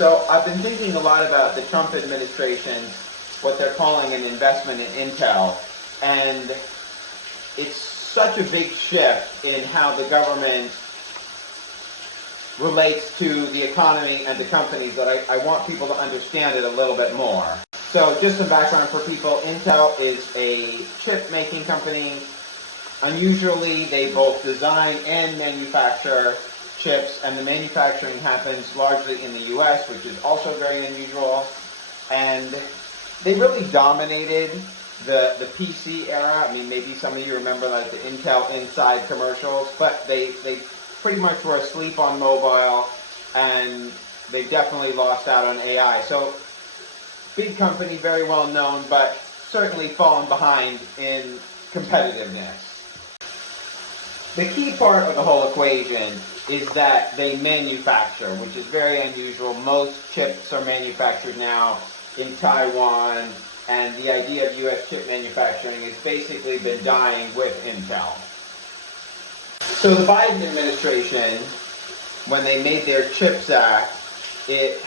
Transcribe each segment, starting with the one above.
So I've been thinking a lot about the Trump administration, what they're calling an investment in Intel, and it's such a big shift in how the government relates to the economy and the companies that I want people to understand it a little bit more. So just some background for people. Intel is a chip making company. Unusually, they both design and manufacture chips, and the manufacturing happens largely in the US, which is also very unusual. And they really dominated the PC era. I mean, maybe some of you remember like the Intel Inside commercials, but they pretty much were asleep on mobile, and they definitely lost out on AI. So big company, very well known, but certainly fallen behind in competitiveness. The key part of the whole equation is that they manufacture, which is very unusual. Most chips are manufactured now in Taiwan, and the idea of US chip manufacturing has basically been dying with Intel. So the Biden administration, when they made their CHIPS Act, it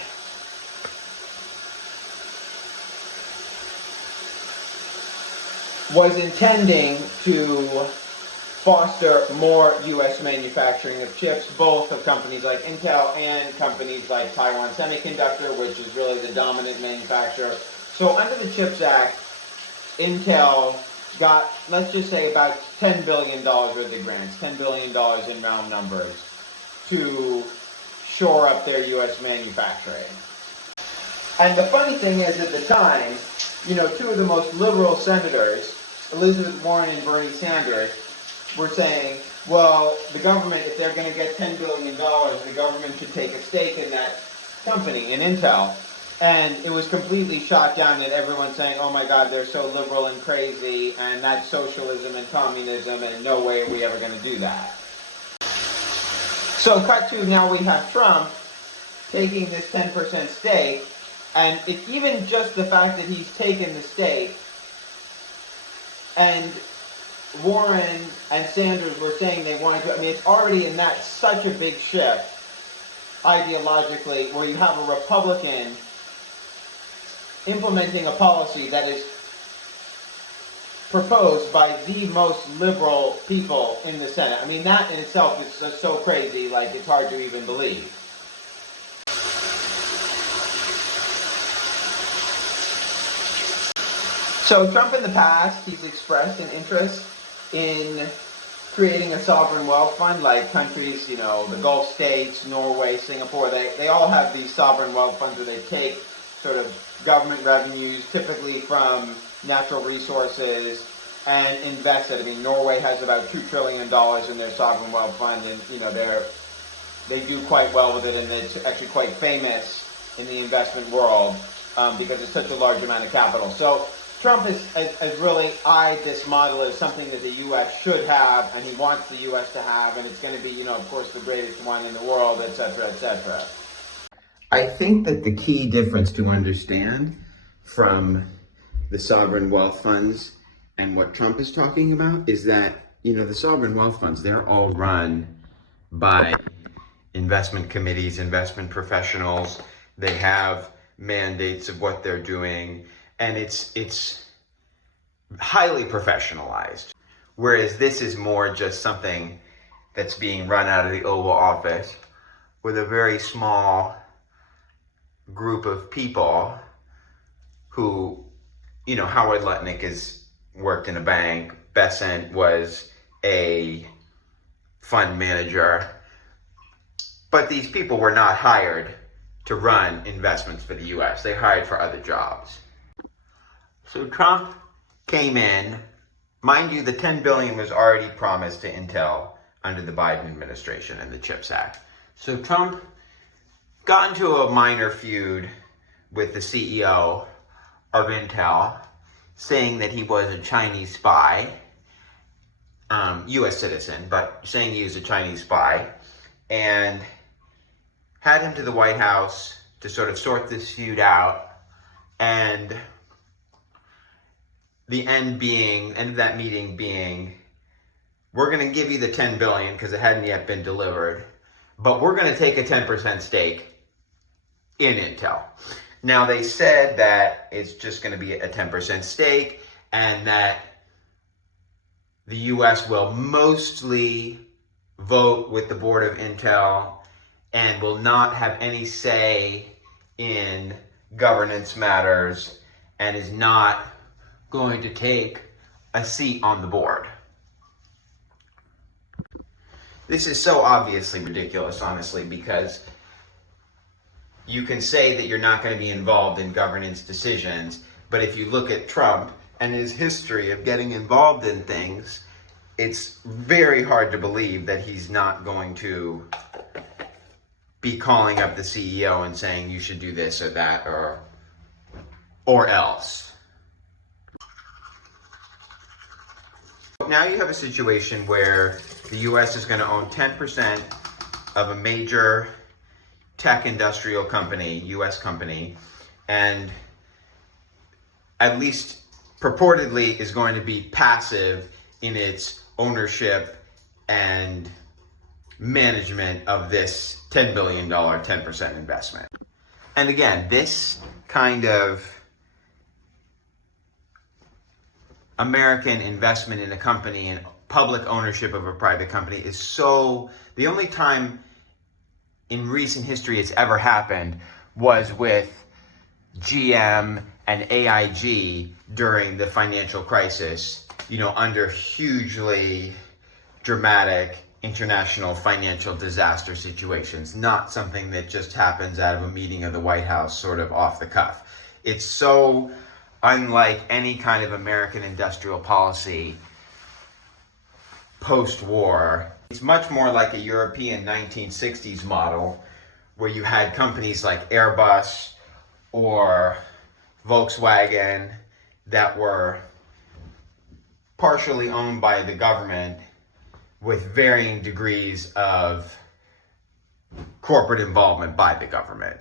was intending to foster more U.S. manufacturing of chips, both of companies like Intel and companies like Taiwan Semiconductor, which is really the dominant manufacturer. So under the CHIPS Act, Intel got, let's just say, about $10 billion worth of grants, $10 billion in round numbers, to shore up their U.S. manufacturing. And the funny thing is, at the time, two of the most liberal senators, Elizabeth Warren and Bernie Sanders, were saying, well, the government, if they're going to get $10 billion, the government should take a stake in that company, in Intel. And it was completely shot down, and everyone saying, oh my God, they're so liberal and crazy, and that's socialism and communism, and no way are we ever going to do that. So cut to now we have Trump taking this 10% stake, and it's even just the fact that he's taken the stake, and Warren and Sanders were saying they wanted to, I mean, it's already in that such a big shift ideologically, where you have a Republican implementing a policy that is proposed by the most liberal people in the Senate. I mean, that in itself is just so crazy, like it's hard to even believe. So Trump in the past, he's expressed an interest in creating a sovereign wealth fund, like countries, the Gulf states, Norway, Singapore, they all have these sovereign wealth funds where they take sort of government revenues, typically from natural resources, and invest it. I mean, Norway has about $2 trillion in their sovereign wealth fund, and they do quite well with it, and it's actually quite famous in the investment world because it's such a large amount of capital. So Trump has really eyed this model as something that the U.S. should have, and he wants the U.S. to have, and it's going to be, of course, the greatest one in the world, et cetera, et cetera. I think that the key difference to understand from the sovereign wealth funds and what Trump is talking about is that, the sovereign wealth funds, they're all run by investment committees, investment professionals. They have mandates of what they're doing, and it's highly professionalized. Whereas this is more just something that's being run out of the Oval Office with a very small group of people who, Howard Lutnick has worked in a bank, Besant was a fund manager, but these people were not hired to run investments for the US. They hired for other jobs. So Trump came in, mind you, the $10 billion was already promised to Intel under the Biden administration and the CHIPS Act. So Trump got into a minor feud with the CEO of Intel, saying that he was a Chinese spy, U.S. citizen, but saying he was a Chinese spy, and had him to the White House to sort of sort this feud out, and the end of that meeting being, we're going to give you the $10 billion because it hadn't yet been delivered, but we're going to take a 10% stake in Intel. Now, they said that it's just going to be a 10% stake and that the US will mostly vote with the board of Intel and will not have any say in governance matters and is not going to take a seat on the board. This is so obviously ridiculous, honestly, because you can say that you're not going to be involved in governance decisions, but if you look at Trump and his history of getting involved in things, it's very hard to believe that he's not going to be calling up the CEO and saying you should do this or that or else. Now you have a situation where the US is going to own 10% of a major tech industrial company, US company, and at least purportedly is going to be passive in its ownership and management of this $10 billion 10% investment. And again, this kind of American investment in a company and public ownership of a private company is so, the only time in recent history it's ever happened was with GM and AIG during the financial crisis, under hugely dramatic international financial disaster situations, not something that just happens out of a meeting of the White House sort of off the cuff. It's so unlike any kind of American industrial policy post-war. It's much more like a European 1960s model where you had companies like Airbus or Volkswagen that were partially owned by the government with varying degrees of corporate involvement by the government.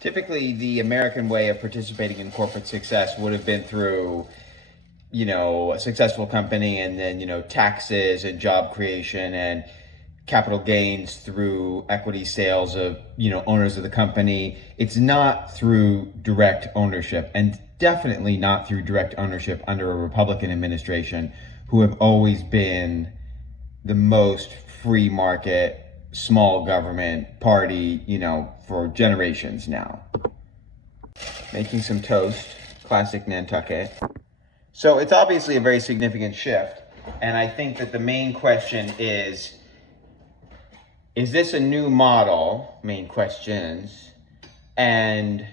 Typically, the American way of participating in corporate success would have been through, a successful company and then, taxes and job creation and capital gains through equity sales of, owners of the company. It's not through direct ownership, and definitely not through direct ownership under a Republican administration, who have always been the most free market, small government party, for generations now. Making some toast, classic Nantucket. So it's obviously a very significant shift. And I think that the main question is this a new model? Main questions. And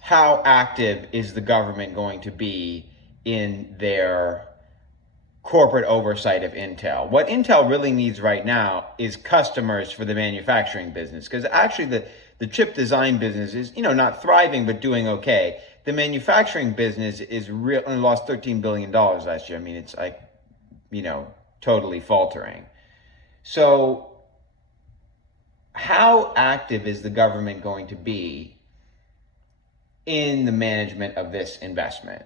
how active is the government going to be in their corporate oversight of Intel? What Intel really needs right now is customers for the manufacturing business, because actually the chip design business is, not thriving, but doing okay. The manufacturing business is only lost $13 billion last year. I mean, it's like, totally faltering. So how active is the government going to be in the management of this investment?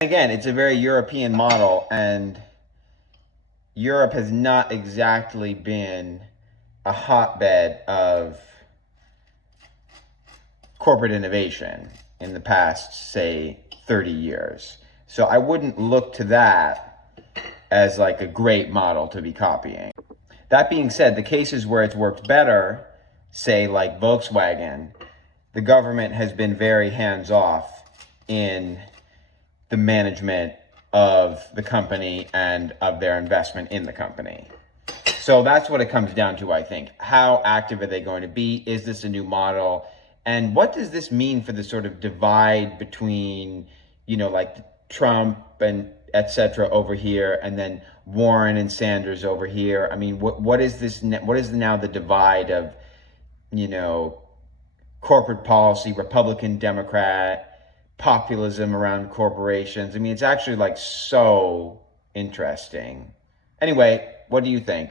Again, it's a very European model, and Europe has not exactly been a hotbed of corporate innovation in the past, say, 30 years. So I wouldn't look to that as like a great model to be copying. That being said, the cases where it's worked better, say like Volkswagen, the government has been very hands-off in the management of the company and of their investment in the company. So that's what it comes down to, I think. How active are they going to be? Is this a new model? And what does this mean for the sort of divide between, like Trump and et cetera over here, and then Warren and Sanders over here? I mean, what is this? What is now the divide of, corporate policy, Republican, Democrat, populism around corporations? I mean, it's actually like so interesting. Anyway, what do you think?